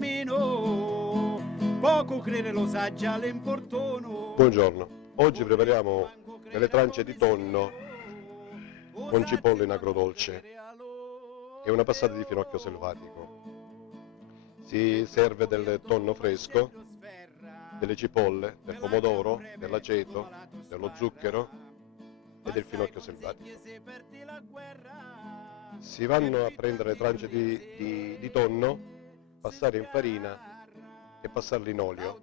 cammino, poco credere lo sa già l'importuno. Buongiorno, oggi prepariamo delle trancie di tonno con cipolle in agrodolce e una passata di finocchio selvatico. Si serve del tonno fresco, delle cipolle, del pomodoro, dell'aceto, dello zucchero e del finocchio selvatico. Si vanno a prendere le trance di tonno, passare in farina e passarli in olio.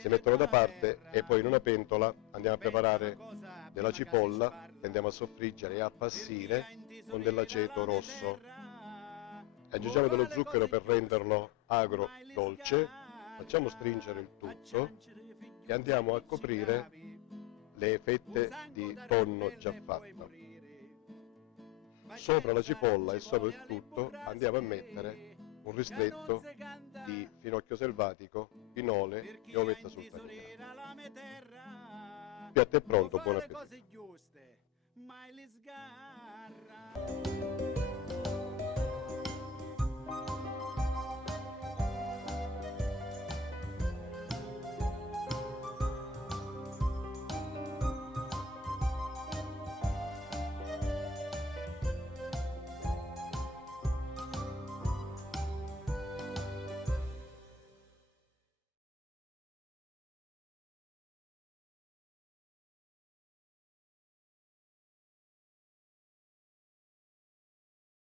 Si mettono da parte e poi in una pentola andiamo a preparare della cipolla che andiamo a soffriggere e a passire con dell'aceto rosso. Aggiungiamo dello zucchero per renderlo agro dolce, facciamo stringere il tutto e andiamo a coprire le fette di tonno già fatta. Sopra la cipolla e sopra il tutto andiamo a mettere un ristretto di finocchio selvatico, pinole e ovetta sultanica. Il piatto è pronto, buon appetito!